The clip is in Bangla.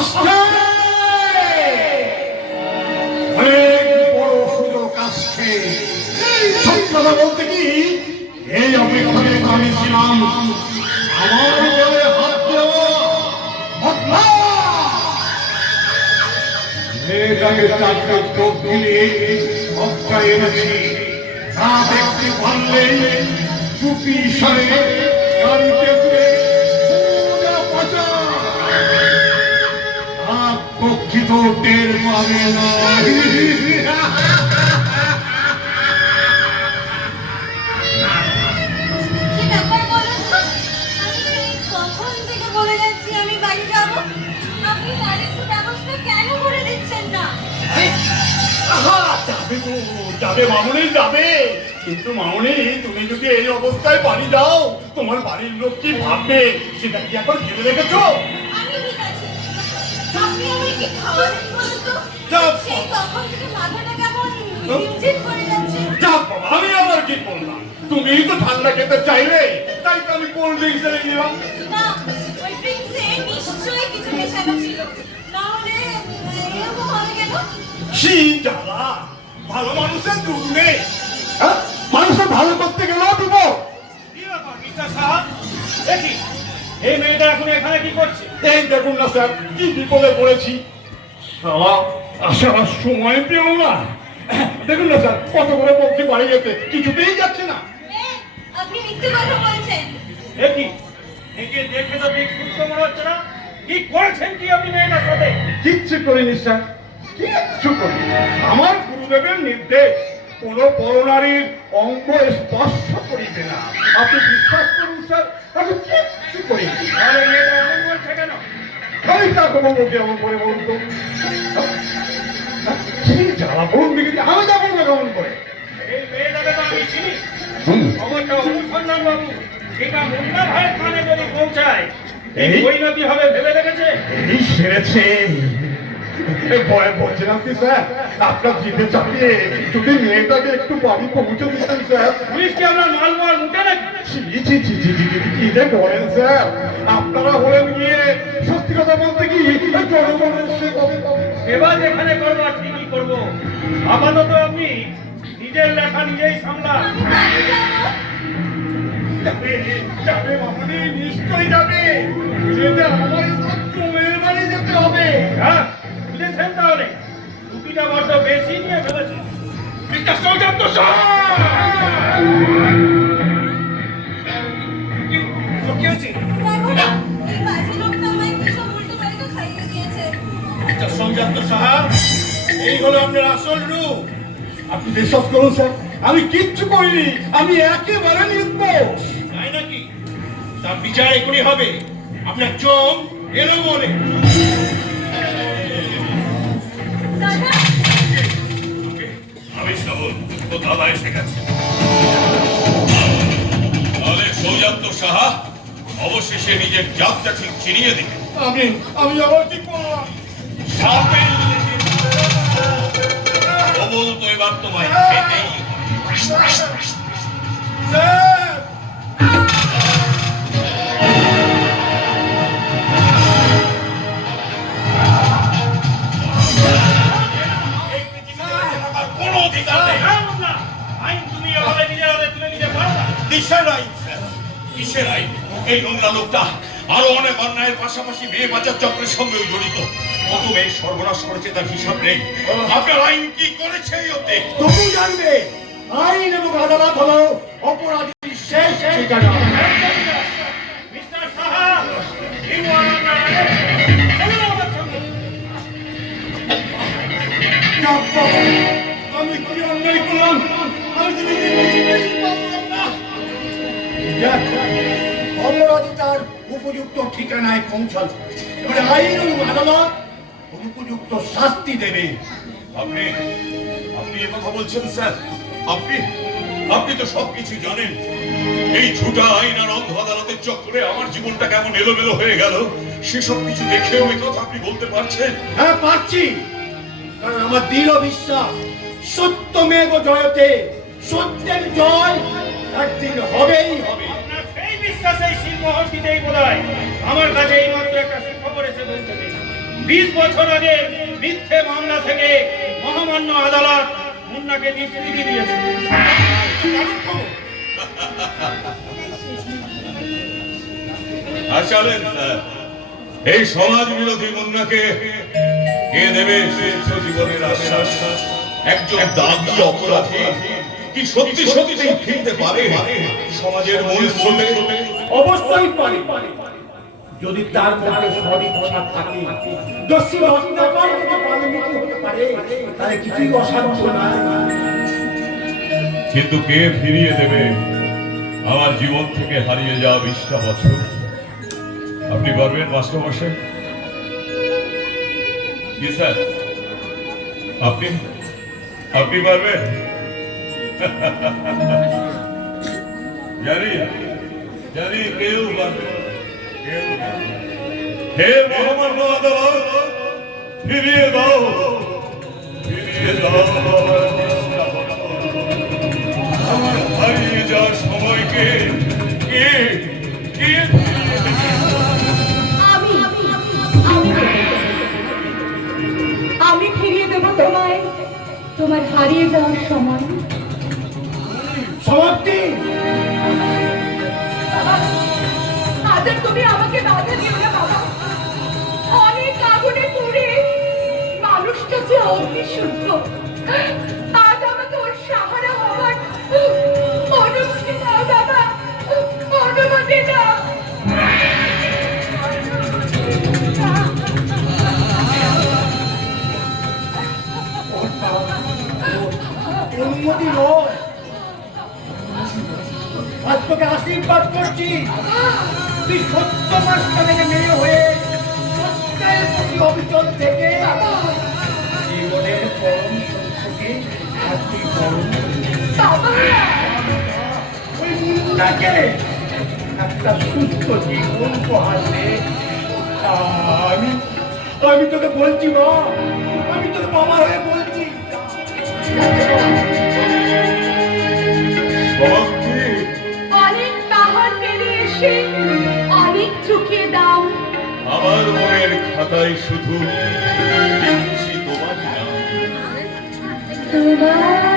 আসছে অনেক বড় সুযোগ আসছে সত্যি কথা বলতে কি এই অপেক্ষাতে আমি ছিলাম আমার বলে হাত দেওয়া মেয়েটাকে চারটা চোখ দিলে সবটা এনেছি। তা দেখতে পারলে চুপি সরে গাড়িতে তুলে না? আহা, যাবে তো যাবে মামুনি যাবে। কিন্তু মামুনি তুমি যদি এই অবস্থায় বাড়ি যাও তোমার বাড়ির লোক কি ভাববে? সেটা কি এখন ভেবে দেখেছ? আমি আবার কি করলাম? তুমি তো ঠান্ডা খেতে চাইলে তাই তো আমি কোল্ড ড্রিঙ্কস এনে দিলাম না ওই ড্রিঙ্কসে নিশ্চয়ই কিছু মেশানো ছিল। না হলে এরকম হবে কেন? কি জ্বালা ভালো মানুষের দুধ নেই হ্যাঁ? মানুষের ভালো করতে গেলেও দিব এই মেয়েটা এখন এখানে কি করছে? এই দেখুন না স্যার কি বিপদে পড়েছি। আসার সময় পেও না। দেখুন না স্যার কত করে বলছি বাড়ি যেতে কিছুতেই যাচ্ছে না। আপনি মিথ্যে কথা বলছেন। দেখি একে দেখে তো ঠিক সুস্থ মনে হচ্ছে না। কি করেছেন কি আপনি মেয়েটার সাথে? কিচ্ছু করিনি স্যার। কিচ্ছু করিনি। আমার গুরুদেবের নির্দেশ কোন বড় নারীর অঙ্গ স্পর্শ করিবে না। আপনি বিশ্বাস করুন স্যার আমি কিচ্ছু করিনি তাহলে মেয়েটা এমন বলছে কেন? আমি তাকে বলব কি এমন করে বলতো কি জ্বালা বলুন দেখি আমি যাব না কেমন করে। এই মেয়েটাকে তো আমি চিনি। হুম। খবরটা অনুসন্ধান বাবু এটা মুন্না ভাইয়ের কানে যদি পৌঁছায় এই এই? পরিণতি হবে ভেবে দেখেছে? এই সেরেছে। ভয় বলছিলাম কি স্যার? আপনার জিতে চাপিয়ে যদি মেয়েটাকে একটু বাড়ি পৌঁছে দিতেন স্যার। পুলিশ আমরা মাল মাল মুটে কি যে বলেন স্যার। আপনারা হলেন গিয়ে সত্যি কথা বলতে কি জনগণের সে যেখানে করব আর ঠিকই করব? আপাতত আপনি নিজের লেখা নিজেই সামলান। আমি যাবে। যাবে মামুনি নিশ্চয়ই যাবে। যেতে আমার হবে। হ্যাঁ বুঝেছেন তাহলে? টুপিটা বড্ড বেশি নিয়ে ফেলেছে কি মিস্টার সাহা। এই হলো আপনার আসল রূপ। আপনি বিশ্বাস করুন স্যার আমি কিচ্ছু করিনি আমি একেবারে নির্দোষ। তাই নাকি? তার বিচার এখনই হবে। আপনার চোখ এলো বলে। আমি শ্রবণ ও দাদা এসে গেছে। তাহলে সৌজান্ত সাহা অবশেষে নিজের জাতটা ঠিক চিনিয়ে দিবে। আমি আমি আবার কি করলাম? তো এবার তোমায় খেতেই কিসের আইন? কিসের আইন এই নোংরা লোকটা আরও অনেক অন্যায়ের পাশাপাশি মেয়ে বাঁচার চক্রের সঙ্গেও জড়িত কত মেয়ে সর্বনাশ করেছে তার হিসাব নেই। আপনার আইন কি করেছে অতে তবু জানবে আইন এবং আদালত হলো অপরাধীর শেষ ঠিকানা মিস্টার সাহা ইউ আর আমি কি অন্যায় করলাম আমি অপরাধী তার উপযুক্ত ঠিকানায় পৌঁছাল। এবারে আইন এবং আদালত উপযুক্ত শাস্তি দেবে। আপনি আপনি এ কথা বলছেন স্যার? আপনি আপনি তো সবকিছু জানেন। এই ঝুটা আইন আর অন্ধ আদালতের চক্করে আমার জীবনটা কেমন এলোমেলো হয়ে গেল সেসব কিছু দেখেও এই কথা আপনি বলতে পারছেন? হ্যাঁ পারছি। কারণ আমার দৃঢ় বিশ্বাস সত্যমেব জয়তে সত্যের জয় একদিন হবেই হবে। আপনার সেই বিশ্বাসেই শিলমোহর দিতেই বোধ হয় আমার কাছে এই মাত্র একটা সুখবর এসে পৌঁছেছে। বিশ বছর আগে মিথ্যে মামলা থেকে মহামান্য আদালত মুন্নাকে নিষ্কৃতি দিয়েছে। আসলেন এই সমাজ বিরোধী মুন্নাকে কে দেবে শ্রেষ্ঠ জীবনের আশ্বাস? একজন দাবি অপরাধী কি সত্যি সত্যি ফিরতে পারে? সমাজের মূল স্রোতে। অবশ্যই পারে। যদি তার মধ্যে সদিচ্ছা থাকে দস্যি হত্যাকার যদি পালিত হতে পারে, তাহলে কিছুই অসাধ্য না কিন্তু কে ফিরিয়ে দেবে? আমার জীবন থেকে হারিয়ে যাওয়া বিশটা বছর। আপনি পারবেন মাস্টারমশাই জি, স্যার। আপনি? আপনি পারবেন? জানি জানি, কেউ পারবে। হে মহামান্য আদালত ফিরিয়ে দাও। ফিরিয়ে দাও। আমার। হারিয়ে যাওয়ার সময়কে কে কে আমি আমি আমি ফিরিয়ে দেব তোমায়। তোমার হারিয়ে যাওয়ার সময়। সমাপ্তি। মানুষটা যে অগ্নি শুদ্ধ। আজ আমাকে ওর তোকে আশীর্বাদ করছি। তুই সত্য মাস্টারের মেয়ে মুন্নাকে একটা সুস্থ জীবন উপহার আমি আমি তোকে বলছি মা। আমি তোকে বাবা হয়ে বলছি। সমাপ্তি অনেক পাহাড় পেরিয়ে এসে অনেক চুকিয়ে দাম আমার মনের খাতায় শুধু তোমার নাম তোমার